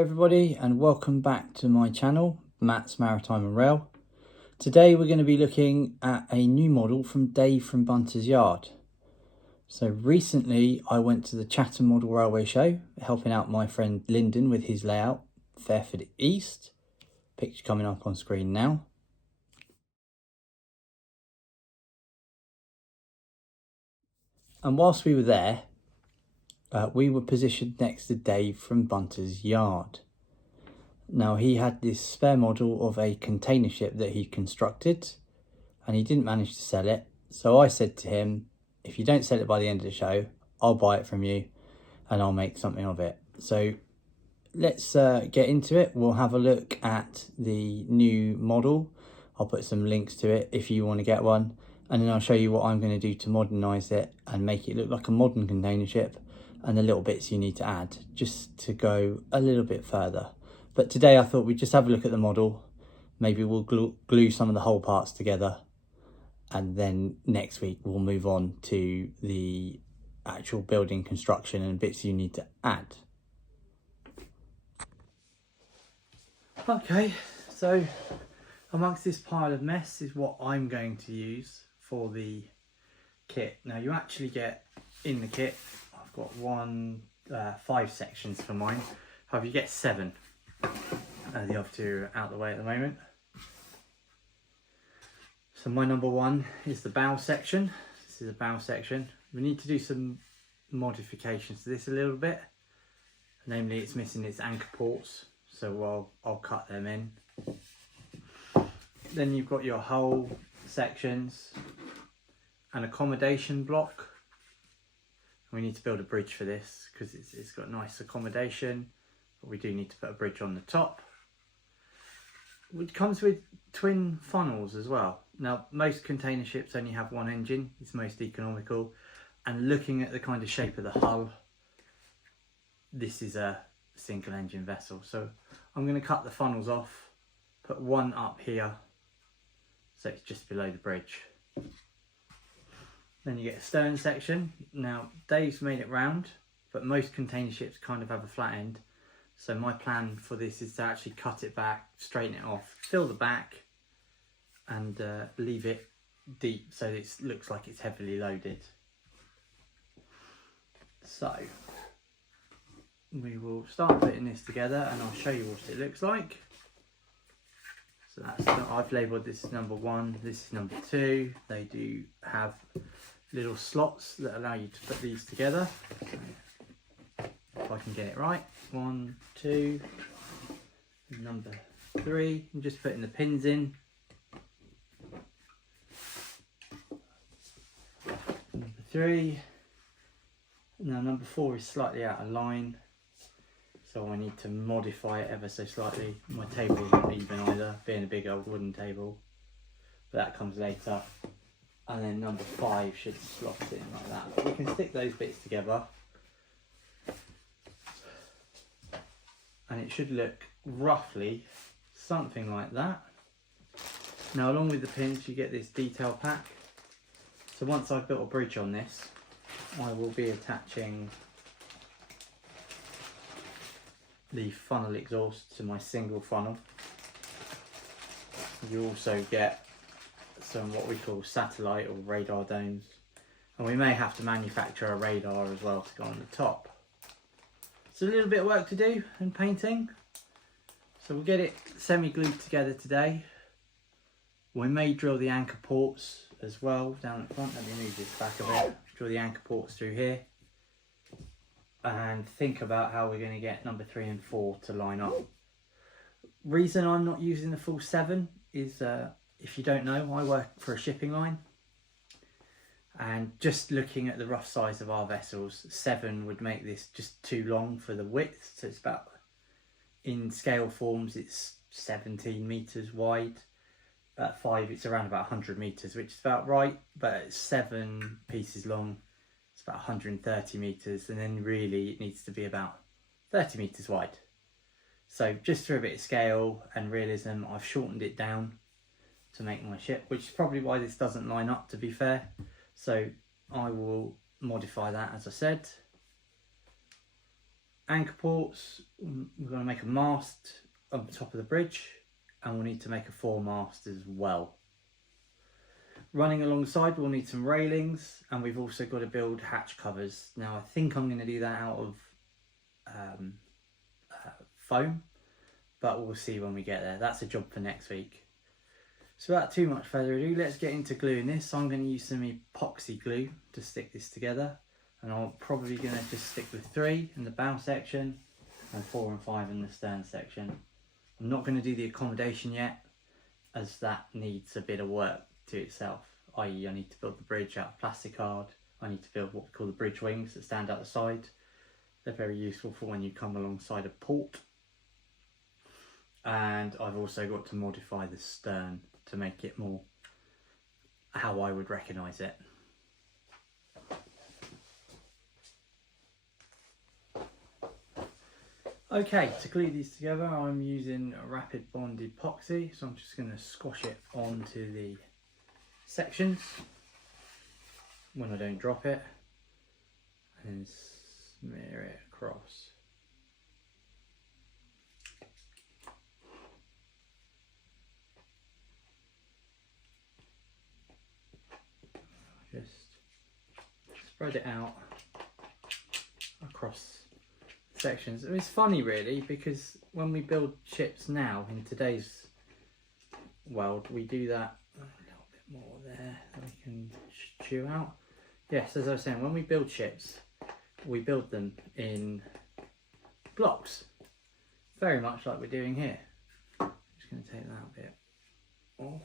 Hello everybody and welcome back to my channel, Matt's Maritime and Rail. Today we're going to be looking at a new model from Dave from Bunter's Yard. So recently I went to the Chatham Model Railway Show, helping out my friend Lyndon with his layout, Fairford East. Picture coming up on screen now. And whilst we were there, we were positioned next to Dave from Bunter's Yard. Now he had this spare model of a container ship that he constructed and he didn't manage to sell it. So I said to him, if you don't sell it by the end of the show, I'll buy it from you and I'll make something of it. So let's get into it. We'll have a look at the new model. I'll put some links to it if you want to get one. And then I'll show you what I'm going to do to modernise it and make it look like a modern container ship and the little bits you need to add just to go a little bit further. But today I thought we'd just have a look at the model. Maybe we'll glue some of the whole parts together. And then next week we'll move on to the actual building construction and bits you need to add. Okay, so amongst this pile of mess is what I'm going to use for the kit. Now you actually get in the kit, I've got 5 sections for mine. However, you get 7. The other 2 are out the way at the moment. So my number 1 is the bow section. This is a bow section. We need to do some modifications to this a little bit. Namely, it's missing its anchor ports, so I'll cut them in. Then you've got your hull sections, an accommodation block. We need to build a bridge for this because it's got nice accommodation, but we do need to put a bridge on the top. It comes with twin funnels as well. Now, most container ships only have one engine. It's most economical. And looking at the kind of shape of the hull, this is a single engine vessel. So I'm going to cut the funnels off, put one up here, so it's just below the bridge. Then you get a stern section. Now, Dave's made it round, but most container ships kind of have a flat end. So my plan for this is to actually cut it back, straighten it off, fill the back and leave it deep so it looks like it's heavily loaded. So we will start putting this together and I'll show you what it looks like. So I've labelled this as number 1, this is number 2. They do have little slots that allow you to put these together. So if I can get it right, 1, 2, number 3, I'm just putting the pins in. Number 3, now number 4 is slightly out of line, so I need to modify it ever so slightly. My table isn't even either, being a big old wooden table, but that comes later. And then number 5 should slot in like that. But we can stick those bits together. And it should look roughly something like that. Now, along with the pins, you get this detail pack. So once I've built a bridge on this, I will be attaching the funnel exhaust to my single funnel. You also get some what we call satellite or radar domes. And we may have to manufacture a radar as well to go on the top. So a little bit of work to do and painting. So we'll get it semi-glued together today. We may drill the anchor ports as well down the front. Let me move this back a bit. Drill the anchor ports through here. And think about how we're going to get number 3 and 4 to line up. Reason I'm not using the full 7 is, if you don't know, I work for a shipping line. And just looking at the rough size of our vessels, 7 would make this just too long for the width. So it's about, in scale forms, it's 17 metres wide. At 5, it's around about 100 metres, which is about right. But at 7 pieces long, it's about 130 metres. And then really it needs to be about 30 metres wide. So just for a bit of scale and realism, I've shortened it down to make my ship, which is probably why this doesn't line up, to be fair. So I will modify that, as I said, anchor ports. We're going to make a mast on the top of the bridge, and we'll need to make a foremast as well. Running alongside, we'll need some railings, and we've also got to build hatch covers. Now I think I'm going to do that out of foam, but we'll see when we get there. That's a job for next week. So without too much further ado, let's get into gluing this. I'm going to use some epoxy glue to stick this together, and I'm probably going to just stick with 3 in the bow section and 4 and 5 in the stern section. I'm not going to do the accommodation yet, as that needs a bit of work to itself, i.e. I need to build the bridge out of plastic card. I need to build what we call the bridge wings that stand out the side. They're very useful for when you come alongside a port. And I've also got to modify the stern to make it more how I would recognise it. Okay, to glue these together I'm using a rapid bond epoxy, so I'm just going to squash it onto the sections when I don't drop it and smear it across. Just spread it out across sections. It's funny really, because when we build ships now in today's world, we do that a little bit more there that we can chew out. Yes, as I was saying, when we build ships, we build them in blocks, very much like we're doing here. I'm just going to take that bit off.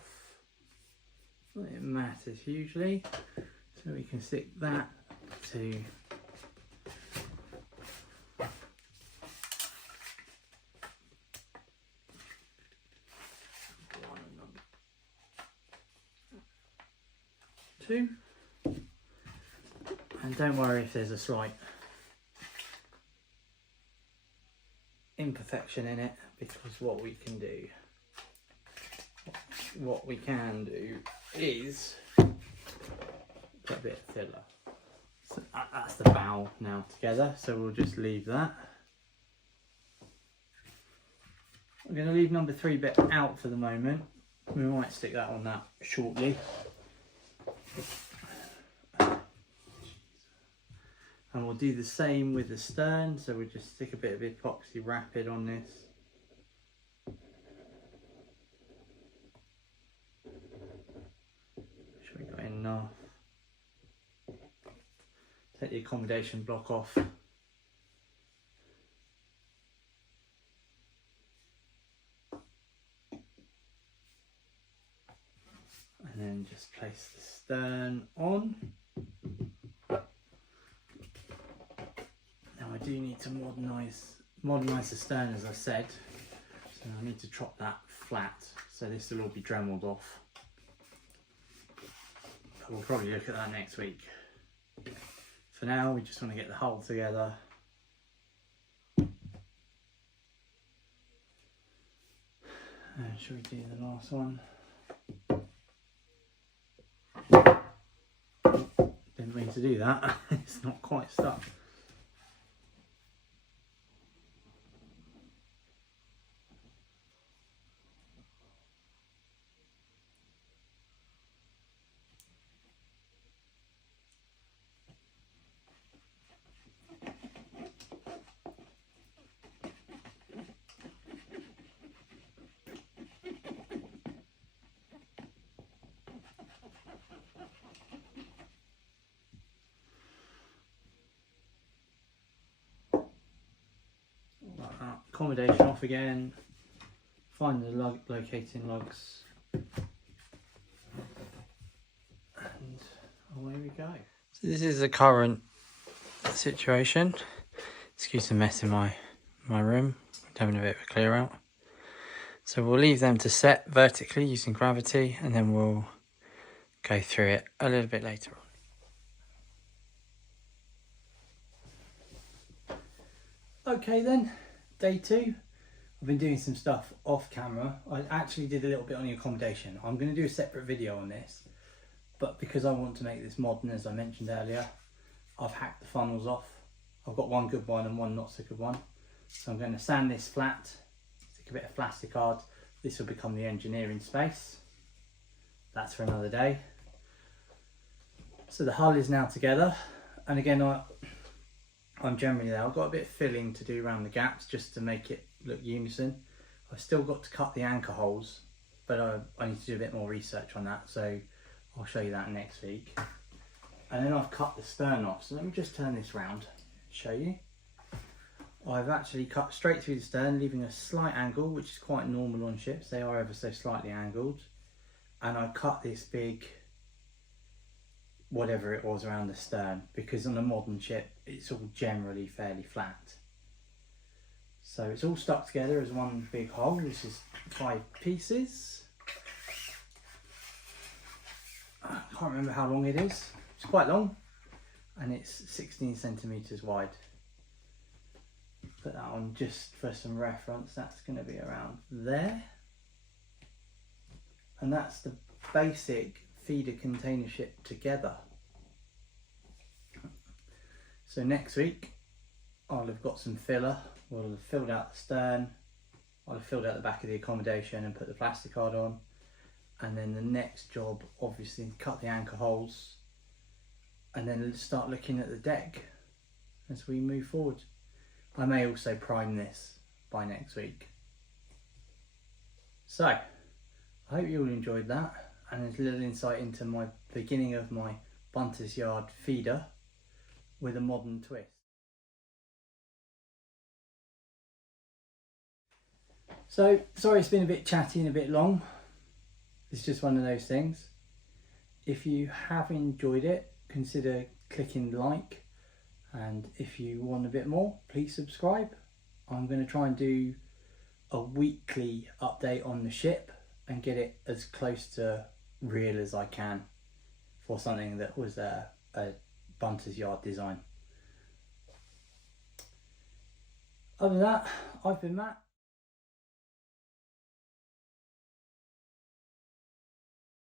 Not that it matters hugely, so we can stick that to two, and don't worry if there's a slight imperfection in it, because what we can do is put a bit of filler. So that's the bow now together, so we'll just leave that. I'm going to leave number 3 bit out for the moment. We might stick that on that shortly. And we'll do the same with the stern, so we'll just stick a bit of epoxy rapid on this. Make sure we got enough. Take the accommodation block off. And then just place the stern on. Now I do need to modernise the stern, as I said, so I need to chop that flat, so this will all be Dremelled off. But we'll probably look at that next week. For now, we just want to get the hull together. And should we do the last one? Didn't mean to do that. It's not quite stuck. Accommodation off again, find the locating lugs, and away we go. So this is the current situation. Excuse the mess in my room, having a bit of a clear out. So we'll leave them to set vertically using gravity, and then we'll go through it a little bit later on. Okay then. Day 2, I've been doing some stuff off camera. I actually did a little bit on the accommodation. I'm going to do a separate video on this, but because I want to make this modern, as I mentioned earlier, I've hacked the funnels off. I've got one good one and one not so good one. So I'm going to sand this flat, stick a bit of plasticard. This will become the engineering space. That's for another day. So the hull is now together, and again I'm generally there. I've got a bit of filling to do around the gaps just to make it look unison. I've still got to cut the anchor holes, but I need to do a bit more research on that, so I'll show you that next week. And then I've cut the stern off, so let me just turn this round and show you. I've actually cut straight through the stern, leaving a slight angle, which is quite normal on ships. They are ever so slightly angled. And I cut this big, whatever it was, around the stern, because on a modern ship, it's all generally fairly flat. So it's all stuck together as one big hole. This is 5 pieces. I can't remember how long it is. It's quite long, and it's 16 centimeters wide. Put that on just for some reference. That's going to be around there. And that's the basic feeder container ship together. So next week I'll have got some filler. We'll have filled out the stern, I'll have filled out the back of the accommodation and put the plasticard on, and then the next job, obviously, cut the anchor holes, and then start looking at the deck as we move forward. I may also prime this by next week. So I hope you all enjoyed that, and there's a little insight into my beginning of my Bunter's Yard feeder with a modern twist. So sorry it's been a bit chatty and a bit long. It's just one of those things. If you have enjoyed it, consider clicking like, and if you want a bit more, please subscribe. I'm going to try and do a weekly update on the ship and get it as close to real as I can for something that was a Bunter's Yard design. Other than that, I've been Matt.